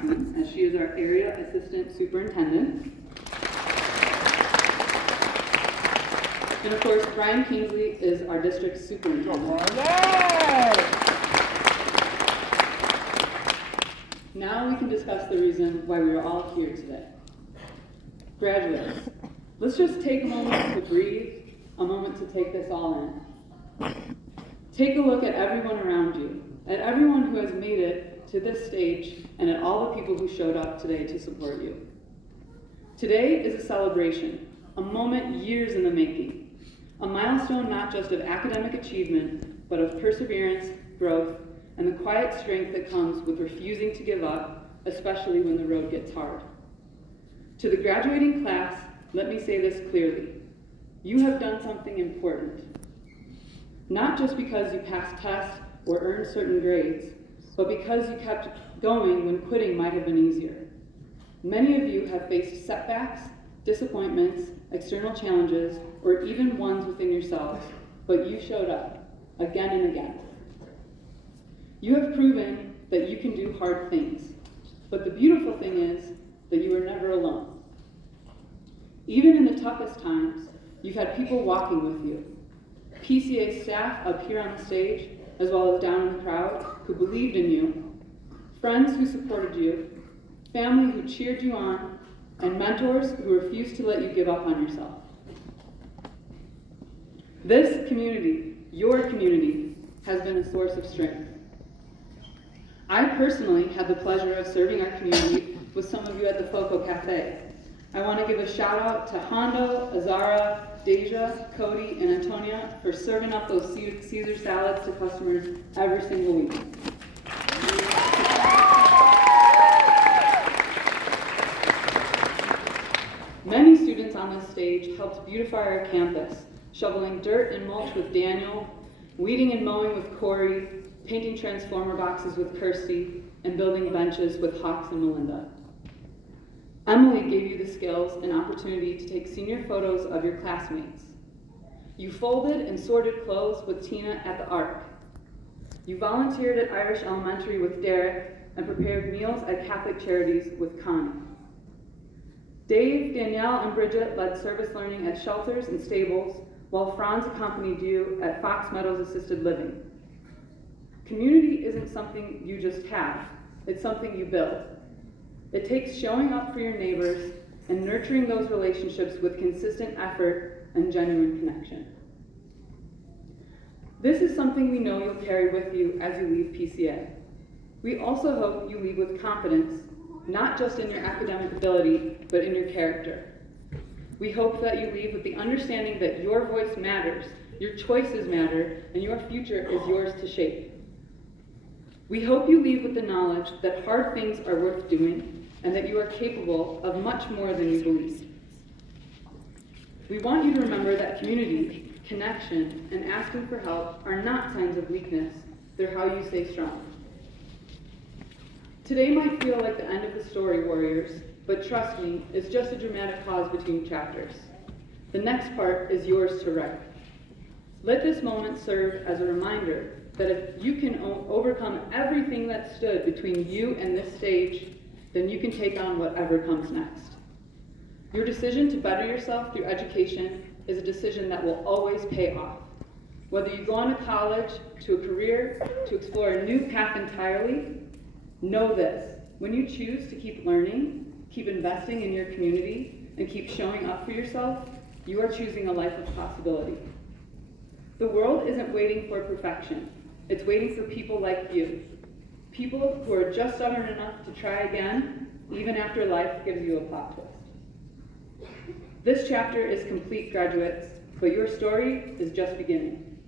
Jasmine, as she is our area assistant superintendent. And of course, Brian Kingsley is our district superintendent. Now we can discuss the reason why we are all here today. Graduates, let's just take a moment to breathe, a moment to take this all in. Take a look at everyone around you, at everyone who has made it to this stage, and at all the people who showed up today to support you. Today is a celebration, a moment years in the making, a milestone not just of academic achievement, but of perseverance, growth, and the quiet strength that comes with refusing to give up, especially when the road gets hard. To the graduating class, let me say this clearly. You have done something important. Not just because you passed tests or earned certain grades, but because you kept going when quitting might have been easier. Many of you have faced setbacks, disappointments, external challenges, or even ones within yourselves, but you showed up again and again. You have proven that you can do hard things, but the beautiful thing is that you are never alone. Even in the toughest times, you've had people walking with you. PCA staff up here on the stage, as well as down in the crowd, who believed in you, friends who supported you, family who cheered you on, and mentors who refused to let you give up on yourself. This community, your community, has been a source of strength. I personally had the pleasure of serving our community with some of you at the Foco Cafe. I want to give a shout out to Hondo, Azara, Deja, Cody, and Antonia for serving up those Caesar salads to customers every single week. Many students on this stage helped beautify our campus, shoveling dirt and mulch with Daniel, weeding and mowing with Corey, painting transformer boxes with Kirsty, and building benches with Hawks and Melinda. Emily gave you the skills and opportunity to take senior photos of your classmates. You folded and sorted clothes with Tina at the Ark. You volunteered at Irish Elementary with Derek and prepared meals at Catholic Charities with Connie. Dave, Danielle, and Bridget led service learning at shelters and stables, while Franz accompanied you at Fox Meadows Assisted Living. Community isn't something you just have, it's something you build. It takes showing up for your neighbors and nurturing those relationships with consistent effort and genuine connection. This is something we know you'll carry with you as you leave PCA. We also hope you leave with confidence, not just in your academic ability, but in your character. We hope that you leave with the understanding that your voice matters, your choices matter, and your future is yours to shape. We hope you leave with the knowledge that hard things are worth doing and that you are capable of much more than you believe. We want you to remember that community, connection, and asking for help are not signs of weakness, they're how you stay strong. Today might feel like the end of the story, warriors, but trust me, it's just a dramatic pause between chapters. The next part is yours to write. Let this moment serve as a reminder that if you can overcome everything that stood between you and this stage, then you can take on whatever comes next. Your decision to better yourself through education is a decision that will always pay off. Whether you go on to college, to a career, to explore a new path entirely, know this: when you choose to keep learning, keep investing in your community, and keep showing up for yourself, you are choosing a life of possibility. The world isn't waiting for perfection. It's waiting for people like you. People who are just stubborn enough to try again, even after life gives you a plot twist. This chapter is complete, graduates, but your story is just beginning.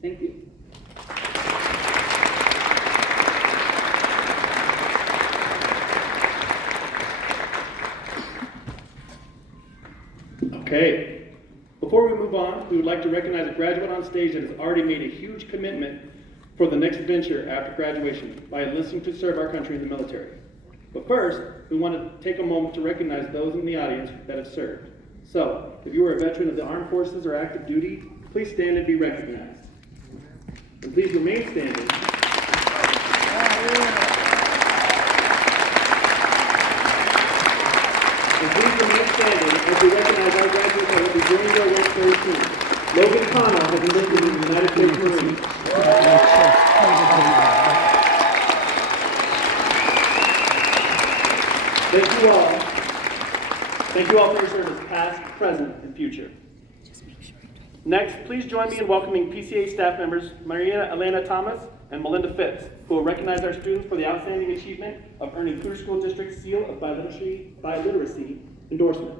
Thank you. Okay, before we move on, we would like to recognize a graduate on stage that has already made a huge commitment for the next venture after graduation by enlisting to serve our country in the military. But first, we want to take a moment to recognize those in the audience that have served. So, if you are a veteran of the armed forces or active duty, please stand and be recognized. And please remain standing standing as we recognize our graduates that will be joining their work very soon. Logan Connell has enlisted in the United States Marines. Thank you all. Thank you all for your service, past, present, and future. Next, please join me in welcoming PCA staff members Maria Elena Thomas and Melinda Fitz, who will recognize our students for the outstanding achievement of earning Cooter School District's Seal of Biliteracy endorsement.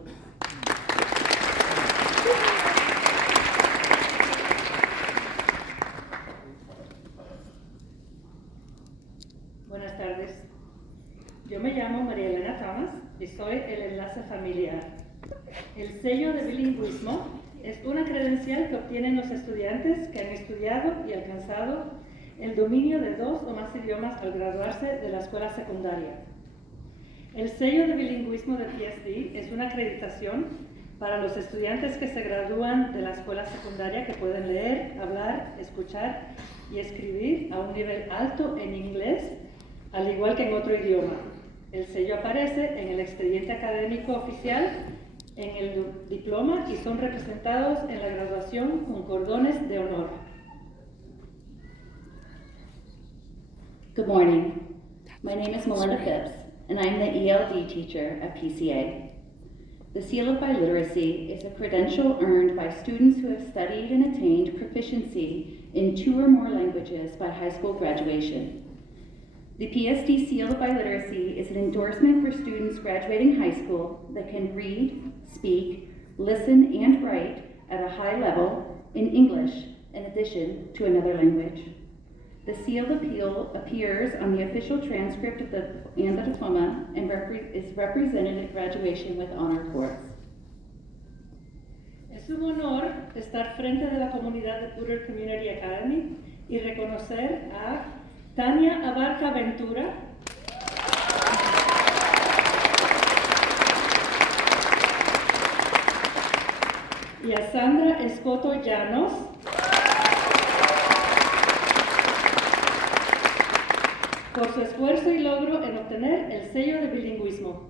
Buenas tardes. Yo me llamo María Elena Thomas y soy el enlace familiar. El sello de bilingüismo es una credencial que obtienen los estudiantes que han estudiado y alcanzado el dominio de 2 o más idiomas al graduarse de la escuela secundaria. El sello de bilingüismo de PSD es una acreditación para los estudiantes que se gradúan de la escuela secundaria que pueden leer, hablar, escuchar y escribir a un nivel alto en inglés, al igual que en otro idioma. El sello aparece en el expediente académico oficial, en el diploma y son representados en la graduación con cordones de honor. Good morning. My name is Melinda Phipps, and I'm the ELD teacher at PCA. The Seal of Biliteracy is a credential earned by students who have studied and attained proficiency in 2 or more languages by high school graduation. The PSD Seal of Biliteracy is an endorsement for students graduating high school that can read, speak, listen, and write at a high level in English in addition to another language. The sealed appeal appears on the official transcript of the diploma and is represented at graduation with honor cords. Es un honor estar frente de la comunidad de Cooter Community Academy y reconocer a Tania Abarca Ventura, y a Sandra Escoto Llanos, por su esfuerzo y logro en obtener el sello de bilingüismo.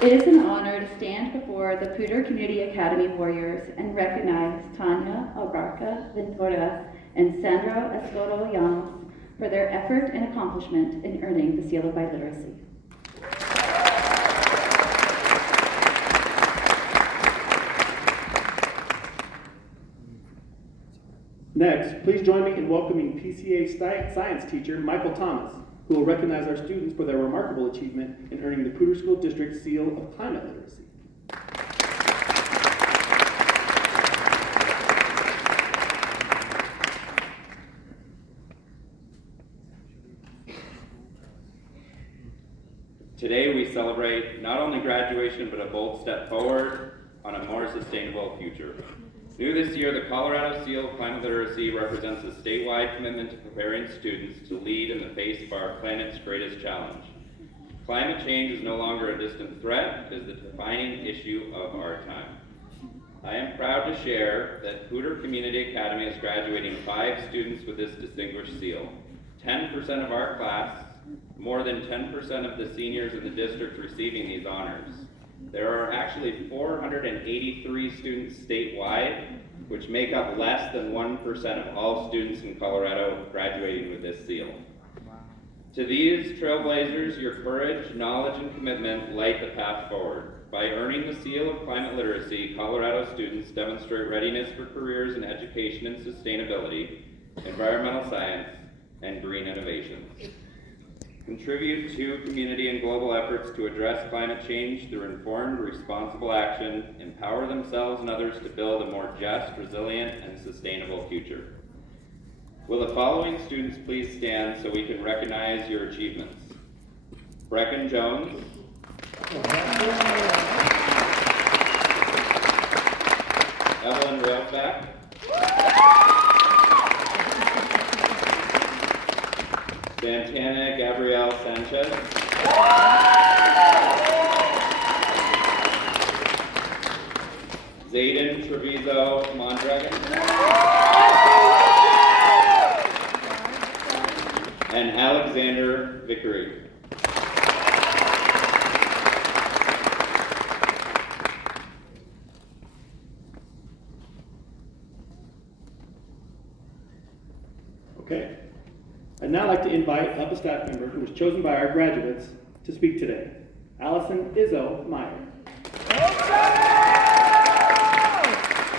It is an honor to stand before the Cooter Community Academy Warriors and recognize Tanya Abarca Ventura and Sandra Escoto Llanos for their effort and accomplishment in earning the Seal of Biliteracy. Next, please join me in welcoming PCA science teacher Michael Thomas, who will recognize our students for their remarkable achievement in earning the Cooter School District Seal of Climate Literacy. Today we celebrate not only graduation, but a bold step forward on a more sustainable future. New this year, the Colorado Seal of Climate Literacy represents a statewide commitment to preparing students to lead in the face of our planet's greatest challenge. Climate change is no longer a distant threat, it is the defining issue of our time. I am proud to share that Cooter Community Academy is graduating 5 students with this distinguished seal. 10% of our class, more than 10% of the seniors in the district receiving these honors. There are actually 483 students statewide, which make up less than 1% of all students in Colorado graduating with this seal. To these trailblazers, your courage, knowledge, and commitment light the path forward. By earning the Seal of Climate Literacy, Colorado students demonstrate readiness for careers in education and sustainability, environmental science, and green innovations. Contribute to community and global efforts to address climate change through informed, responsible action, empower themselves and others to build a more just, resilient, and sustainable future. Will the following students please stand so we can recognize your achievements? Brecken Jones. Evelyn Railback. Santana Gabrielle Sanchez. Zayden Treviso Mondragon. And Alexander Vickery. Okay. I'd now like to invite up a staff member who was chosen by our graduates to speak today, Allison Izzo Meyer.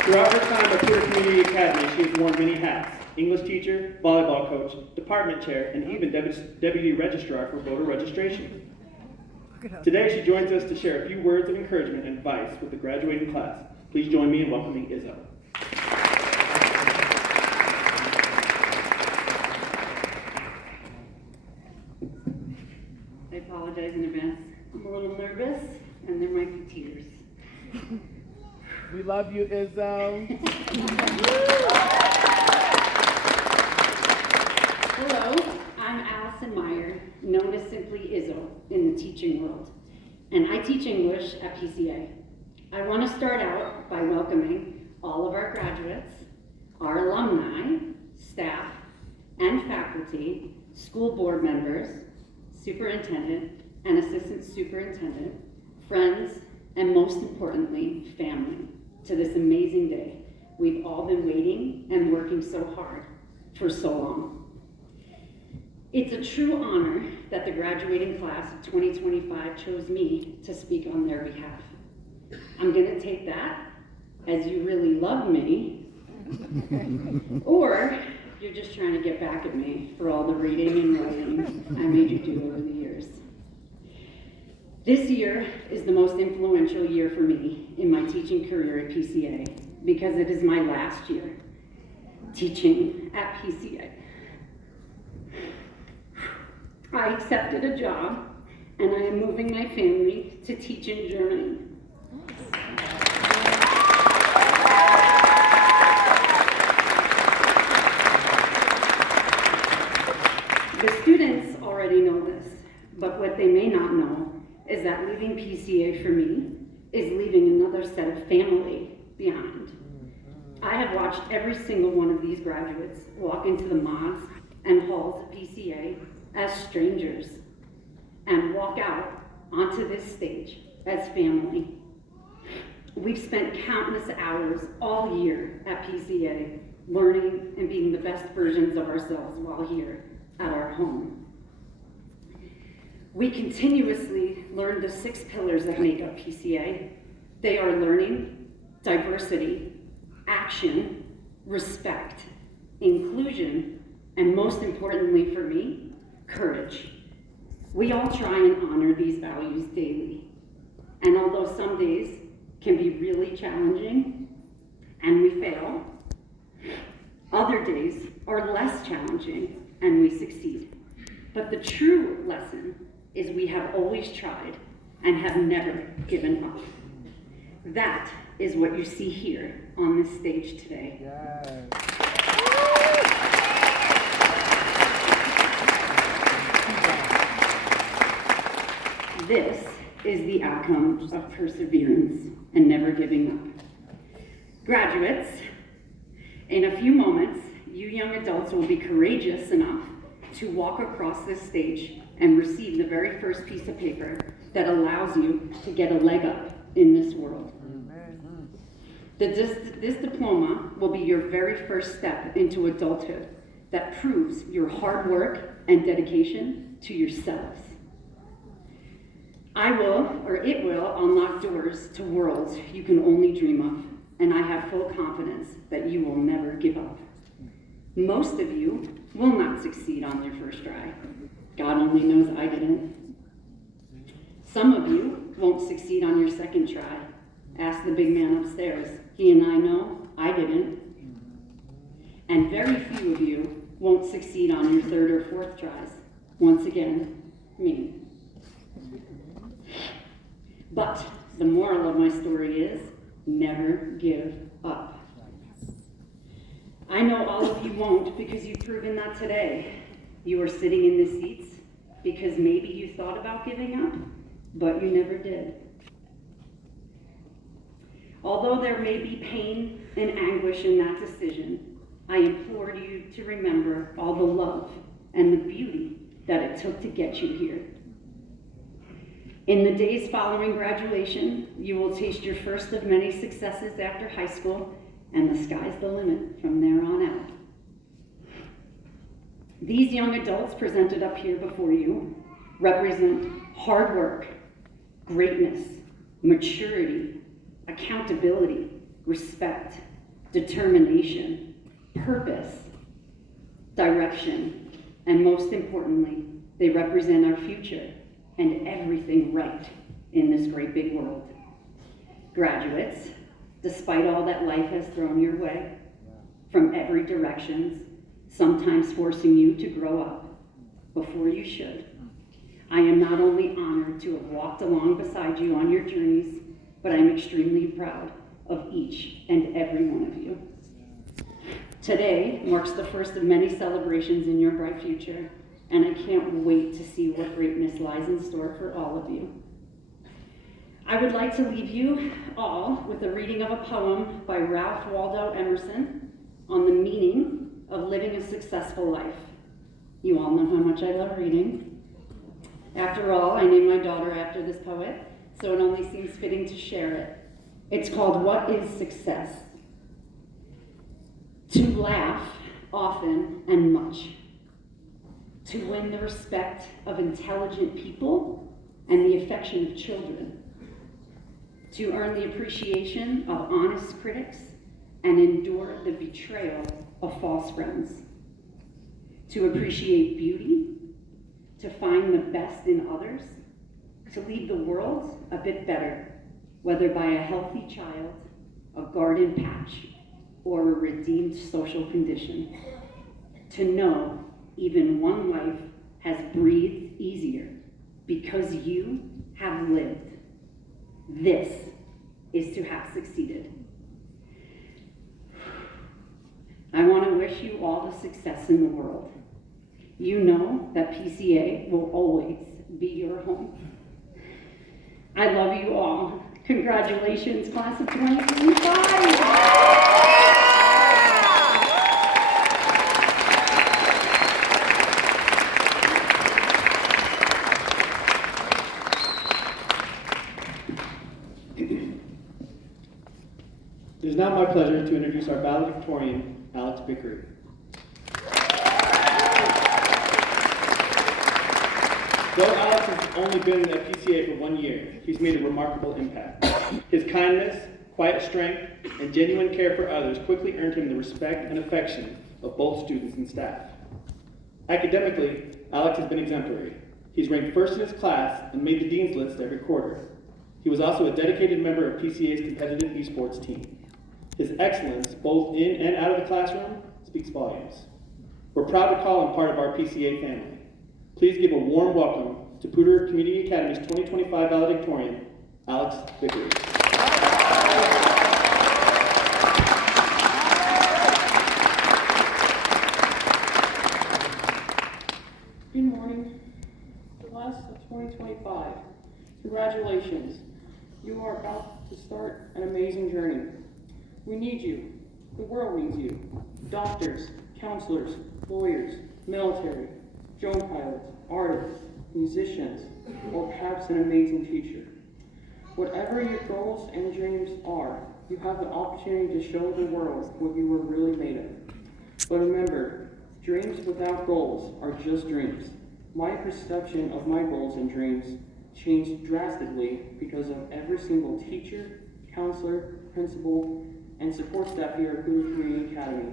Throughout her time at Porter Community Academy, she has worn many hats: English teacher, volleyball coach, department chair, and even deputy registrar for voter registration. Today, she joins us to share a few words of encouragement and advice with the graduating class. Please join me in welcoming Izzo. I apologize in advance. I'm a little nervous, and there might be tears. We love you, Izzo. Hello, I'm Allison Meyer, known as simply Izzo in the teaching world, and I teach English at PCA. I want to start out by welcoming all of our graduates, our alumni, staff, and faculty, school board members, superintendent and assistant superintendent, friends, and most importantly, family, to this amazing day we've all been waiting and working so hard for so long. It's a true honor that the graduating class of 2025 chose me to speak on their behalf. I'm gonna take that as you really love me, or you're just trying to get back at me for all the reading and writing I made you do over the years. This year is the most influential year for me in my teaching career at PCA because it is my last year teaching at PCA. I accepted a job and I am moving my family to teach in Germany. The students already know this, but what they may not know is that leaving PCA for me is leaving another set of family behind. I have watched every single one of these graduates walk into the mods and halls of PCA as strangers and walk out onto this stage as family. We've spent countless hours all year at PCA learning and being the best versions of ourselves while here at our home. We continuously learn the 6 pillars that make up PCA. They are learning, diversity, action, respect, inclusion, and most importantly for me, courage. We all try and honor these values daily. And although some days can be really challenging and we fail, other days are less challenging and we succeed. But the true lesson is we have always tried and have never given up. That is what you see here on this stage today. Yes. This is the outcome of perseverance and never giving up. Graduates, in a few moments, you young adults will be courageous enough to walk across this stage and receive the very first piece of paper that allows you to get a leg up in this world. This diploma will be your very first step into adulthood that proves your hard work and dedication to yourselves. It will unlock doors to worlds you can only dream of, and I have full confidence that you will never give up. Most of you will not succeed on their first try. God only knows I didn't. Some of you won't succeed on your second try. Ask the big man upstairs. He and I know I didn't. And very few of you won't succeed on your third or fourth tries. Once again, me. But the moral of my story is never give up. I know all of you won't because you've proven that today. You are sitting in the seats because maybe you thought about giving up, but you never did. Although there may be pain and anguish in that decision, I implore you to remember all the love and the beauty that it took to get you here. In the days following graduation, you will taste your first of many successes after high school, and the sky's the limit from there on out. These young adults presented up here before you represent hard work, greatness, maturity, accountability, respect, determination, purpose, direction, and most importantly, they represent our future and everything right in this great big world. Graduates, despite all that life has thrown your way, from every direction, sometimes forcing you to grow up before you should, I am not only honored to have walked along beside you on your journeys, but I'm extremely proud of each and every one of you. Today marks the first of many celebrations in your bright future, and I can't wait to see what greatness lies in store for all of you. I would like to leave you all with a reading of a poem by Ralph Waldo Emerson on the meaning of living a successful life. You all know how much I love reading. After all, I named my daughter after this poet, so it only seems fitting to share it. It's called What is Success? To laugh often and much. To win the respect of intelligent people and the affection of children. To earn the appreciation of honest critics and endure the betrayal of false friends. To appreciate beauty, to find the best in others, to leave the world a bit better, whether by a healthy child, a garden patch, or a redeemed social condition. To know even one life has breathed easier because you have lived. This is to have succeeded. I want to wish you all the success in the world. You know that PCA will always be your home. I love you all. Congratulations, class of 2025. It is now my pleasure to introduce our valedictorian, Alex Bickery. Though Alex has only been at PCA for 1 year, he's made a remarkable impact. His kindness, quiet strength, and genuine care for others quickly earned him the respect and affection of both students and staff. Academically, Alex has been exemplary. He's ranked first in his class and made the dean's list every quarter. He was also a dedicated member of PCA's competitive esports team. His excellence, both in and out of the classroom, speaks volumes. We're proud to call him part of our PCA family. Please give a warm welcome to Poudre Community Academy's 2025 valedictorian, Alex Vickery. Good morning, class of 2025. Congratulations. You are about to start an amazing journey. We need you. The world needs you. Doctors, counselors, lawyers, military, drone pilots, artists, musicians, or perhaps an amazing teacher. Whatever your goals and dreams are, you have the opportunity to show the world what you were really made of. But remember, dreams without goals are just dreams. My perception of my goals and dreams changed drastically because of every single teacher, counselor, principal, and support staff here at Poudre Community Academy.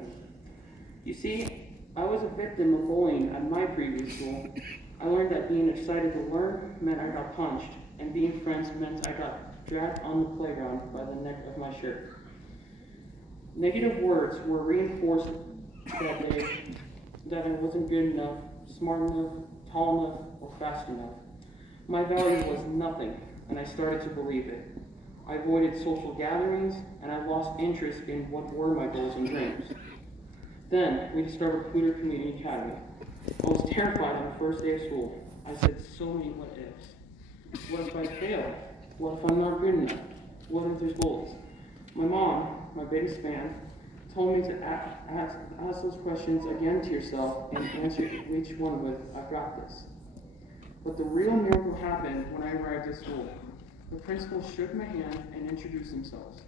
You see, I was a victim of bullying at my previous school. I learned that being excited to learn meant I got punched, and being friends meant I got dragged on the playground by the neck of my shirt. Negative words were reinforced that I wasn't good enough, smart enough, tall enough, or fast enough. My value was nothing, and I started to believe it. I avoided social gatherings, and I lost interest in what were my goals and dreams. Then, we discovered Poudre Community Academy. I was terrified on the first day of school. I said so many what ifs. What if I fail? What if I'm not good enough? What if there's bullies? My mom, my biggest fan, told me to ask those questions again to yourself and answer each one with, "I've got this." But the real miracle happened when I arrived at school. The principal shook my hand and introduced themselves.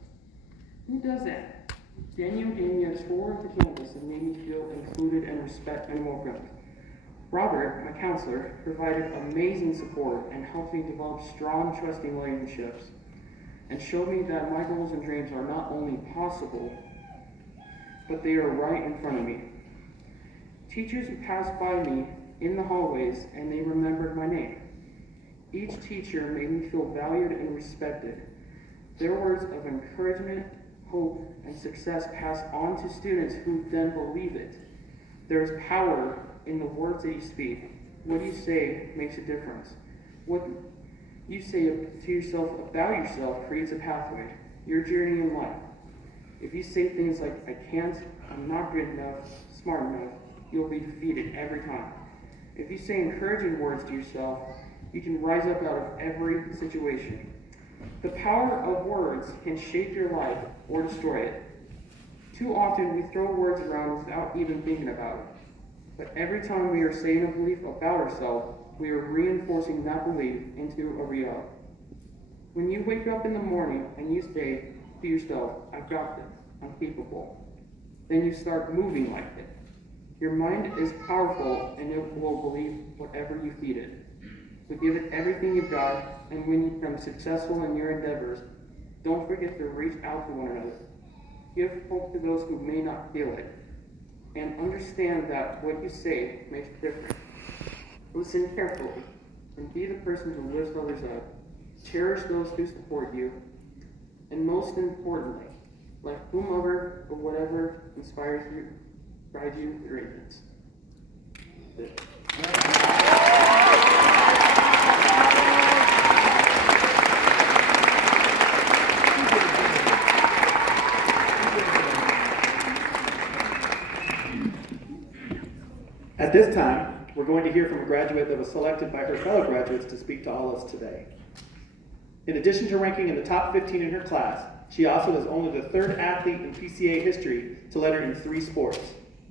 "Who does that?" Daniel gave me a tour of the campus and made me feel included and welcome. Robert, my counselor, provided amazing support and helped me develop strong, trusting relationships and showed me that my goals and dreams are not only possible, but they are right in front of me. Teachers would pass by me in the hallways and they remembered my name. Each teacher made me feel valued and respected. Their words of encouragement, hope, and success passed on to students who then believe it. There is power in the words that you speak. What you say makes a difference. What you say to yourself about yourself creates a pathway, your journey in life. If you say things like, I can't, I'm not good enough, smart enough, you'll be defeated every time. If you say encouraging words to yourself, you can rise up out of every situation. The power of words can shape your life or destroy it. Too often we throw words around without even thinking about it. But every time we are saying a belief about ourselves, we are reinforcing that belief into a reality. When you wake up in the morning and you say to yourself, I've got this, I'm capable, then you start moving like it. Your mind is powerful and it will believe whatever you feed it. So give it everything you've got, and when you become successful in your endeavors, don't forget to reach out to one another. Give hope to those who may not feel it, and understand that what you say makes a difference. Listen carefully, and be the person who lifts others up. Cherish those who support you, and most importantly, let whomever or whatever inspires you, guide you to greatness. At this time, we're going to hear from a graduate that was selected by her fellow graduates to speak to all of us today. In addition to ranking in the top 15 in her class, she also is only the third athlete in PCA history to letter in 3 sports.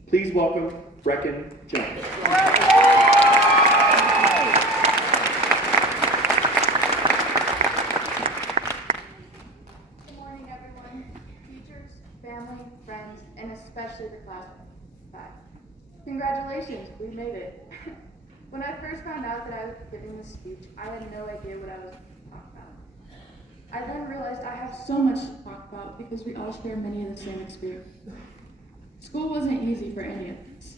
Please welcome Brecken Jones. Good morning, everyone. Teachers, family, friends, and especially the class back. Congratulations, we made it. When I first found out that I was giving this speech, I had no idea what I was talking about. I then realized I have So much to talk about because we all share many of the same experiences. School wasn't easy for any of us.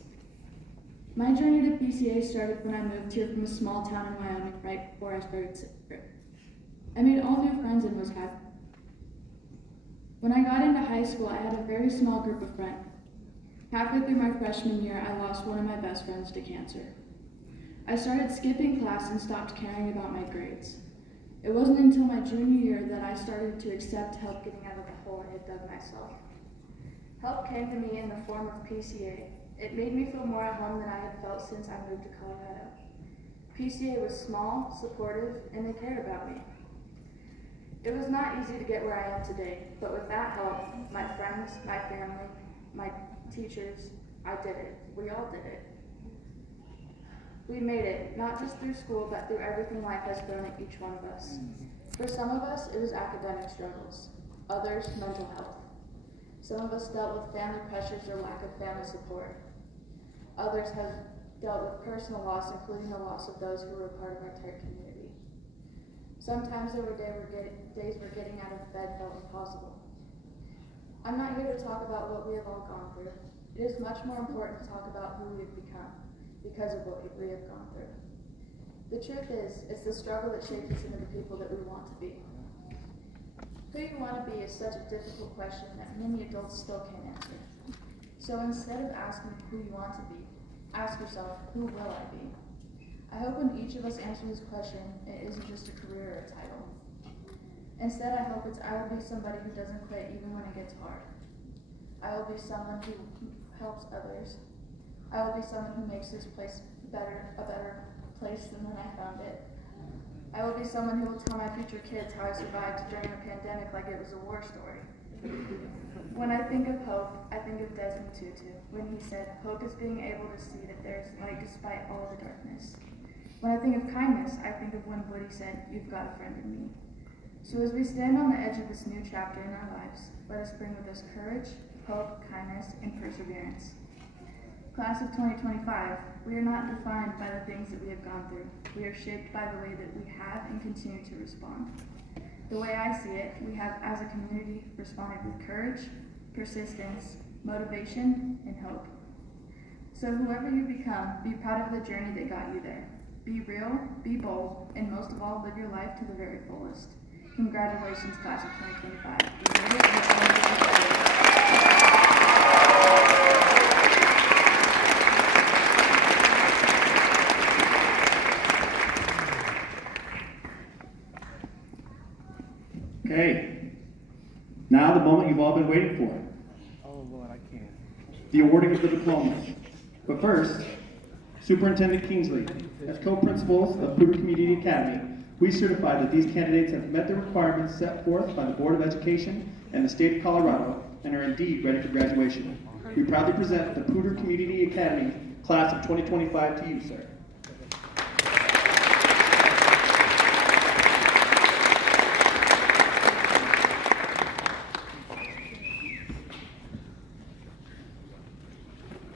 My journey to PCA started when I moved here from a small town in Wyoming right before I started 6th grade. I made all new friends and was happy. When I got into high school, I had a very small group of friends. Halfway through my freshman year, I lost one of my best friends to cancer. I started skipping class and stopped caring about my grades. It wasn't until my junior year that I started to accept help getting out of the hole I had dug myself. Help came to me in the form of PCA. It made me feel more at home than I had felt since I moved to Colorado. PCA was small, supportive, and they cared about me. It was not easy to get where I am today, but with that help, my friends, my family, my teachers, I did it. We all did it. We made it, not just through school, but through everything life has thrown at each one of us. For some of us, it was academic struggles. Others, mental health. Some of us dealt with family pressures or lack of family support. Others have dealt with personal loss, including the loss of those who were a part of our church community. Sometimes there were days where getting out of bed felt impossible. I'm not here to talk about what we have all gone through. It is much more important to talk about who we have become because of what we have gone through. The truth is, it's the struggle that shapes us into the people that we want to be. Who you want to be is such a difficult question that many adults still can't answer. So instead of asking who you want to be, ask yourself, who will I be? I hope when each of us answer this question, it isn't just a career or a title. Instead, I hope it's I will be somebody who doesn't quit even when it gets hard. I will be someone who helps others. I will be someone who makes this place a better place than when I found it. I will be someone who will tell my future kids how I survived during the pandemic like it was a war story. When I think of hope, I think of Desmond Tutu, when he said, hope is being able to see that there is light despite all the darkness. When I think of kindness, I think of when Woody said, you've got a friend in me. So as we stand on the edge of this new chapter in our lives, let us bring with us courage, hope, kindness, and perseverance. Class of 2025, we are not defined by the things that we have gone through. We are shaped by the way that we have and continue to respond. The way I see it, we have, as a community, responded with courage, persistence, motivation, and hope. So whoever you become, be proud of the journey that got you there. Be real, be bold, and most of all, live your life to the very fullest. Congratulations, Class of 2025. Okay, now the moment you've all been waiting for, Oh, Lord, I can't. the awarding of the diplomas. But first, Superintendent Kingsley, as co-principals of Poudre Community Academy, we certify that these candidates have met the requirements set forth by the Board of Education and the state of Colorado and are indeed ready for graduation. We proudly present the Poudre Community Academy Class of 2025 to you, sir.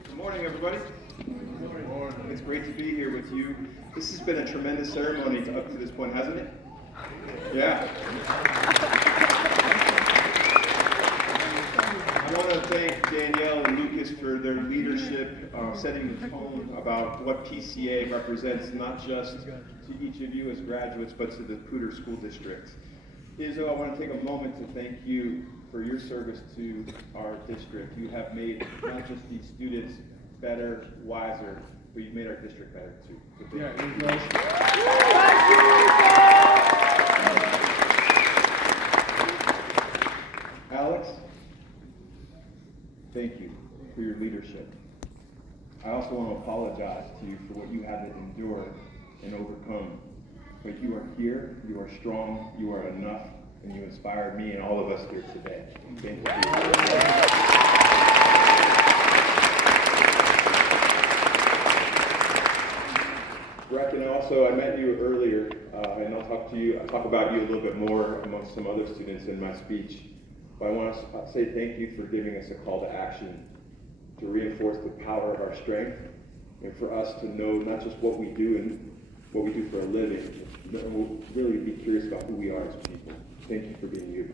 Good morning, everybody. Good morning. It's great to be here with you. This has been a tremendous ceremony up to this point, hasn't it? Yeah. I want to thank Danielle and Lucas for their leadership, setting the tone about what PCA represents, not just to each of you as graduates, but to the Poudre School District. Izzo, I want to take a moment to thank you for your service to our district. You have made not just these students better, wiser, but you've made our district better too. So thank you. Alex, thank you for your leadership. I also want to apologize to you for what you had to endure and overcome. But you are here, you are strong, you are enough, and you inspire me and all of us here today. Thank you. Brecken, also, I met you earlier, and I'll talk about you a little bit more amongst some other students in my speech. But I want to say thank you for giving us a call to action to reinforce the power of our strength and for us to know not just what we do and what we do for a living, but we'll really be curious about who we are as people. Thank you for being you.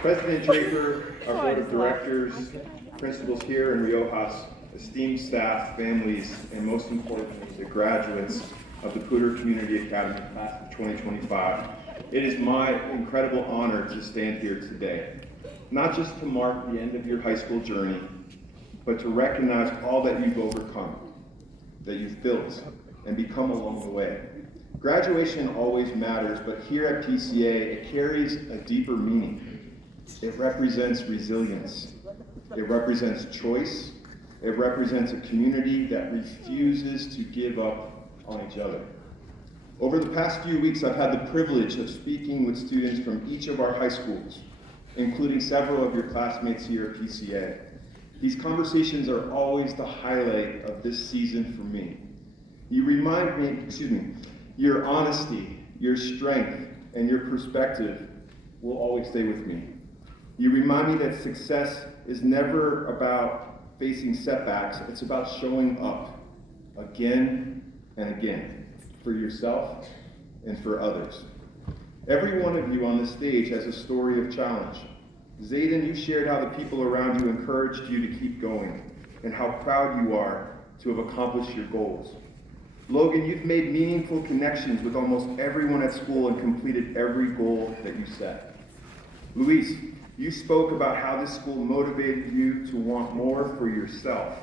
President Draper, our board of directors, principals here in Riojas, esteemed staff, families, and most importantly, the graduates of the Poudre Community Academy Class of 2025. It is my incredible honor to stand here today, not just to mark the end of your high school journey, but to recognize all that you've overcome, that you've built and become along the way. Graduation always matters, but here at PCA, it carries a deeper meaning. It represents resilience. It represents choice. It represents a community that refuses to give up on each other. Over the past few weeks, I've had the privilege of speaking with students from each of our high schools, including several of your classmates here at PCA. These conversations are always the highlight of this season for me. You remind me, your honesty, your strength, and your perspective will always stay with me. You remind me that success is never about facing setbacks, it's about showing up again and again for yourself and for others. Every one of you on this stage has a story of challenge. Zayden, you shared how the people around you encouraged you to keep going and how proud you are to have accomplished your goals. Logan, you've made meaningful connections with almost everyone at school and completed every goal that you set. Luis, you spoke about how this school motivated you to want more for yourself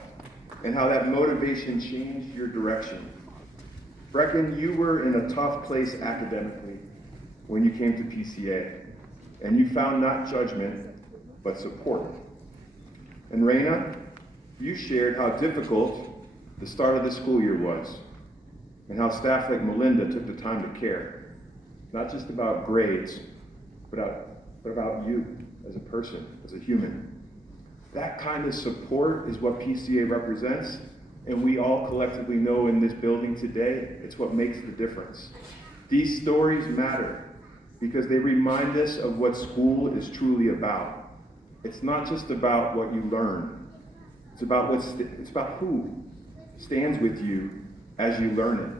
and how that motivation changed your direction. Brecken, you were in a tough place academically when you came to PCA, and you found not judgment, but support. And Reina, you shared how difficult the start of the school year was, and how staff like Melinda took the time to care, not just about grades, but about you as a person, as a human. That kind of support is what PCA represents, and we all collectively know in this building today, it's what makes the difference. These stories matter because they remind us of what school is truly about. It's not just about what you learn. It's about who stands with you as you learn it.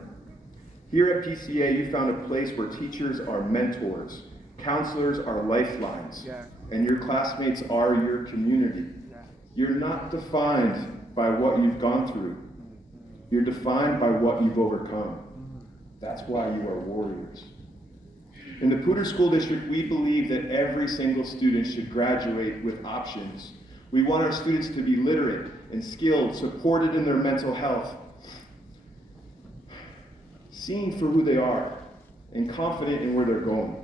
Here at PCA, you found a place where teachers are mentors, counselors are lifelines, and your classmates are your community. You're not defined by what you've gone through. You're defined by what you've overcome. That's why you are warriors. In the Poudre School District, we believe that every single student should graduate with options. We want our students to be literate and skilled, supported in their mental health, seen for who they are, and confident in where they're going.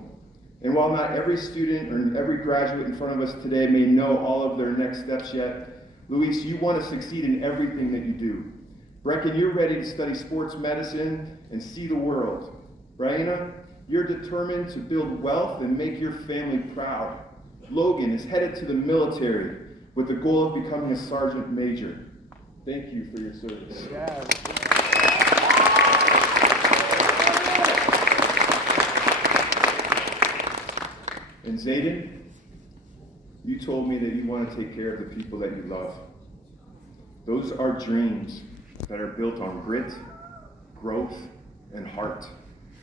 And while not every student or every graduate in front of us today may know all of their next steps yet, Luis, you want to succeed in everything that you do. Brecken, you're ready to study sports medicine and see the world. Brianna, you're determined to build wealth and make your family proud. Logan is headed to the military with the goal of becoming a sergeant major. Thank you for your service. And Zayden, you told me that you want to take care of the people that you love. Those are dreams that are built on grit, growth, and heart.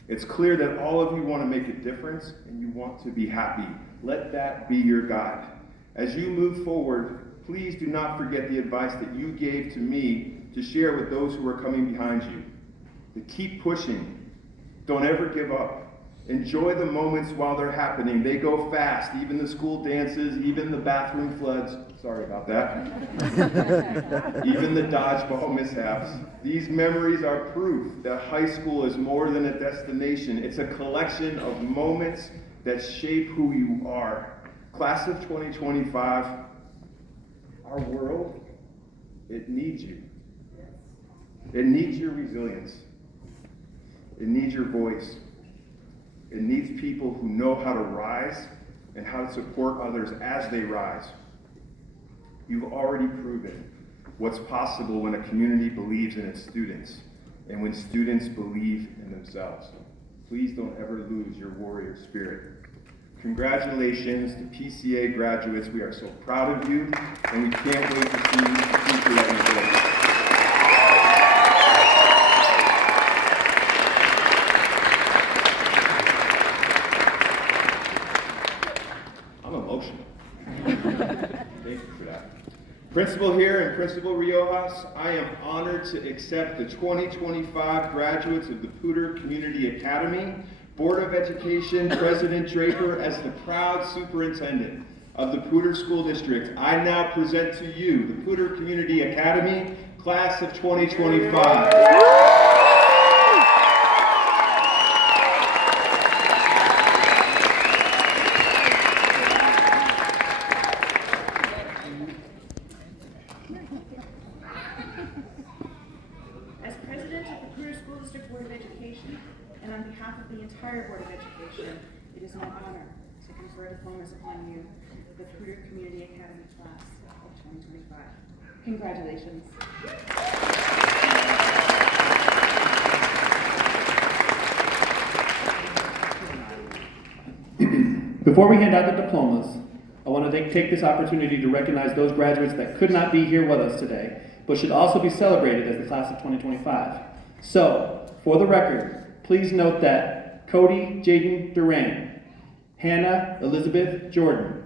It's clear that all of you want to make a difference and you want to be happy. Let that be your guide. As you move forward, please do not forget the advice that you gave to me to share with those who are coming behind you. To keep pushing. Don't ever give up. Enjoy the moments while they're happening. They go fast, even the school dances, even the bathroom floods. Sorry about that. Even the dodgeball mishaps. These memories are proof that high school is more than a destination. It's a collection of moments that shape who you are. Class of 2025, our world, it needs you. It needs your resilience. It needs your voice. It needs people who know how to rise and how to support others as they rise. You've already proven what's possible when a community believes in its students and when students believe in themselves. Please don't ever lose your warrior spirit. Congratulations to PCA graduates. We are so proud of you, and we can't wait to see the future that you build. Principal here and Principal Riojas, I am honored to accept the 2025 graduates of the Poudre Community Academy, Board of Education President Draper as the proud superintendent of the Poudre School District. I now present to you the Poudre Community Academy, Class of 2025. The entire Board of Education, it is my honor to confer diplomas upon you, the Poudre Community Academy Class of 2025. Congratulations. Before we hand out the diplomas, I want to take this opportunity to recognize those graduates that could not be here with us today, but should also be celebrated as the Class of 2025. So, for the record, please note that Cody Jaden Duran, Hannah Elizabeth Jordan,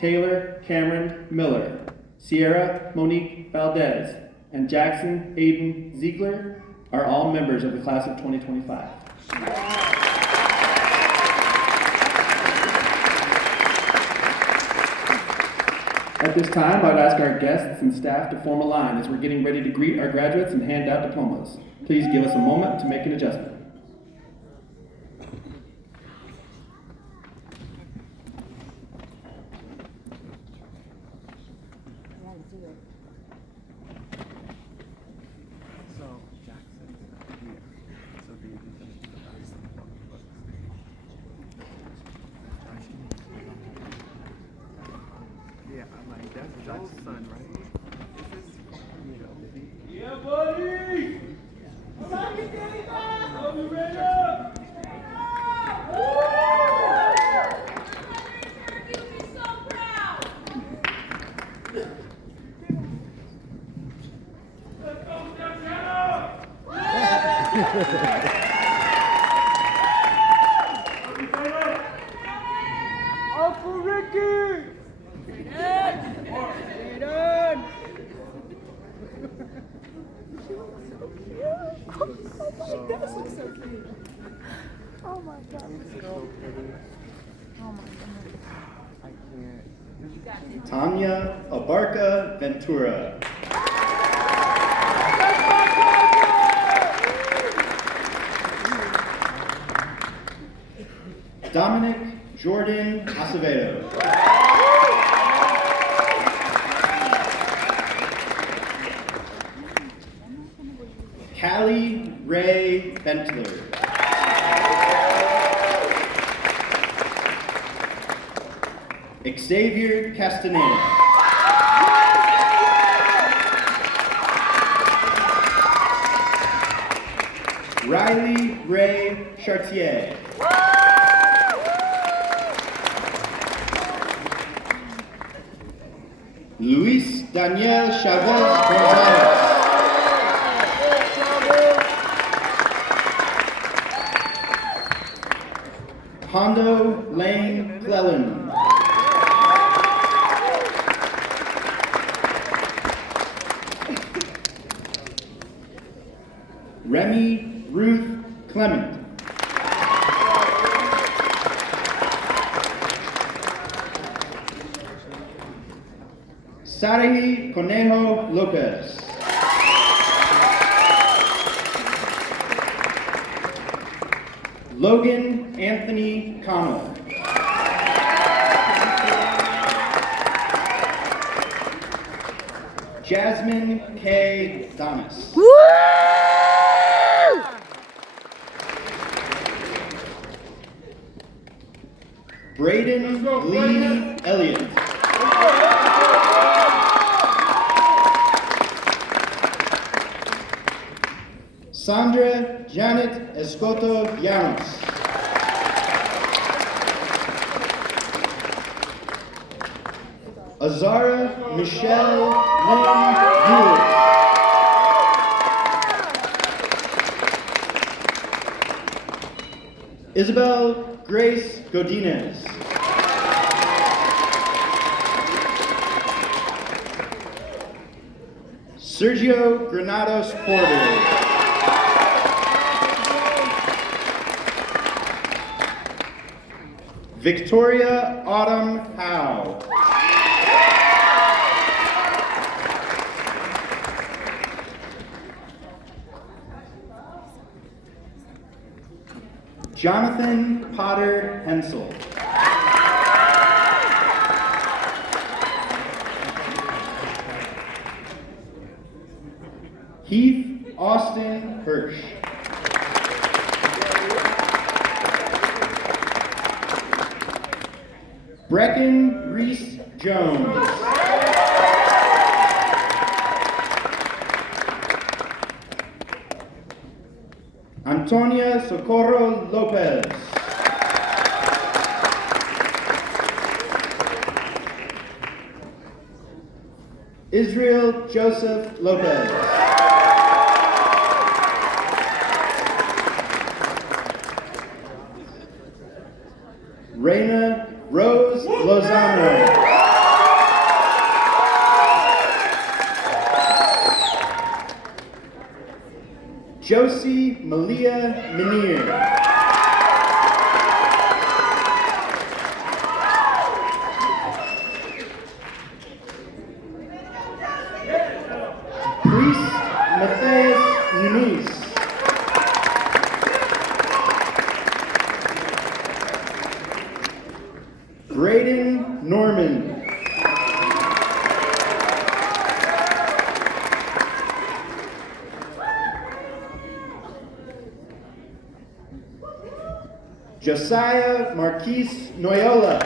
Taylor Cameron Miller, Sierra Monique Valdez, and Jackson Aiden Ziegler are all members of the Class of 2025. At this time, I would ask our guests and staff to form a line as we're getting ready to greet our graduates and hand out diplomas. Please give us a moment to make an adjustment. Yeah, I'm like, that's Joe's son, right? Yeah, buddy! Come on, get Danny back! I'll be ready up! Uncle Ricky! Aiden! Oh my god. Oh my goodness. I can't. Tanya Abarca Ventura. Dominic Jordan Acevedo. Callie Ray Bentler. Xavier Castaneda. Riley Ray Chartier. Luis Daniel Chavez Gonzalez. Hondo Lane Clellan. Remy Ruth Clement. Sarahi Conejo Lopez. Logan Anthony Connell. Jasmine K. Donis. Braden Lee Elliott. Sandra Janet Escoto Llanos. Azara Michelle Lynn Buell. Isabel Grace Godinez. Sergio Granados Porter. Victoria Autumn Howe. Jonathan Potter Hensel. Heath Austin Hirsch. Brecken Reese Jones. Antonia Socorro Lopez. Israel Joseph Lopez. Reina Rose Lozano. Josie Malia Minir. Priest Matthias Muniz. Braden Norman. Josiah Marquise Noyola.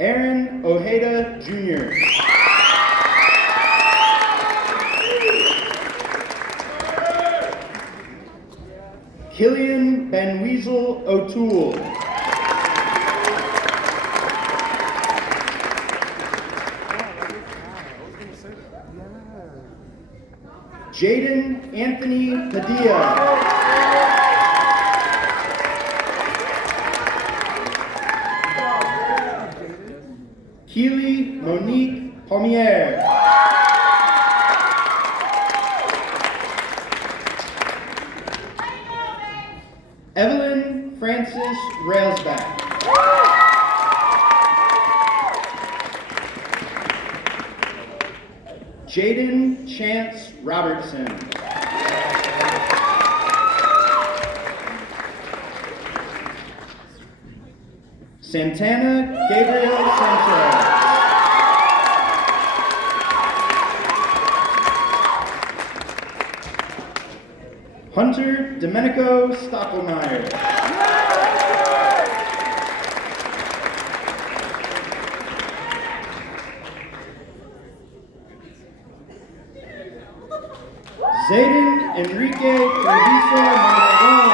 Aaron Ojeda Jr. Killian Benweasel O'Toole. Jaden Anthony Padilla. Keely Monique Palmiere. Evelyn Francis Railsback. Jaden Chance Robertson. Santana Gabriel Sanchez. Hunter Domenico Stockelmeyer. Zayden Enrique Treviso Mondragon.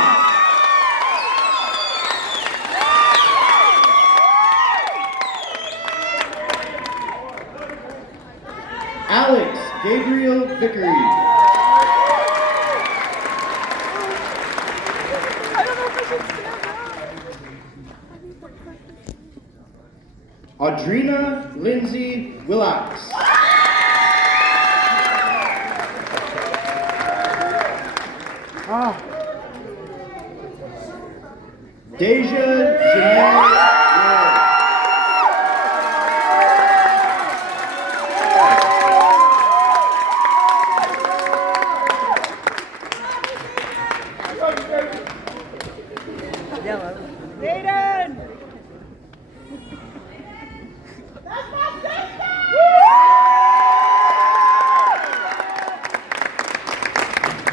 Alex Gabriel Vickery. Audrina Lindsay Willax. Deja Jeanette Ward. Zayden!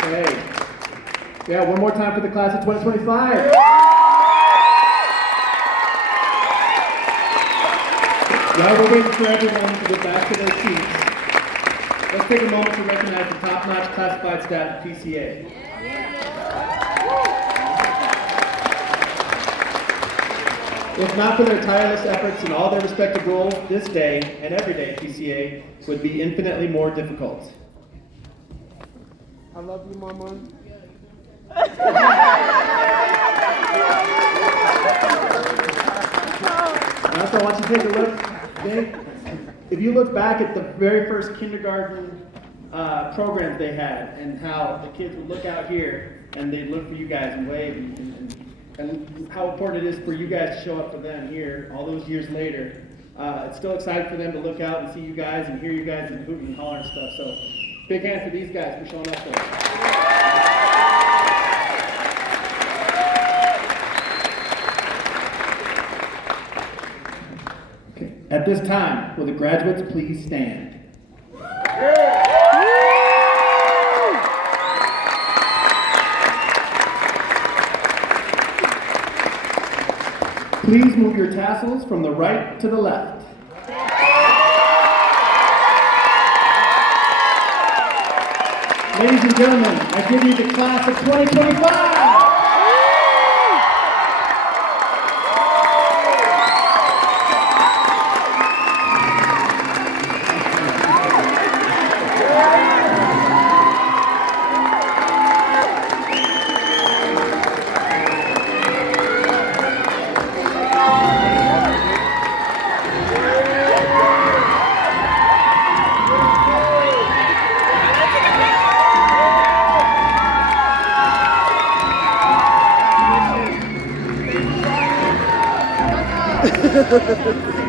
Okay. Yeah, one more time for the class of 2025. While we're waiting for everyone to get back to their seats, let's take a moment to recognize the top-notch classified staff at PCA. If not for their tireless efforts in all their respective roles, this day and every day at PCA would be infinitely more difficult. I love you, Mama. And also, I want you to take a look. If you look back at the very first kindergarten programs they had, and how the kids would look out here and they'd look for you guys and wave, and how important it is for you guys to show up for them here all those years later. It's still exciting for them to look out and see you guys and hear you guys and hooting and hollering and stuff. So, big hand for these guys for showing up for us. At this time, will the graduates please stand? Please move your tassels from the right to the left. Ladies and gentlemen, I give you the class of 2025. Ha ha ha.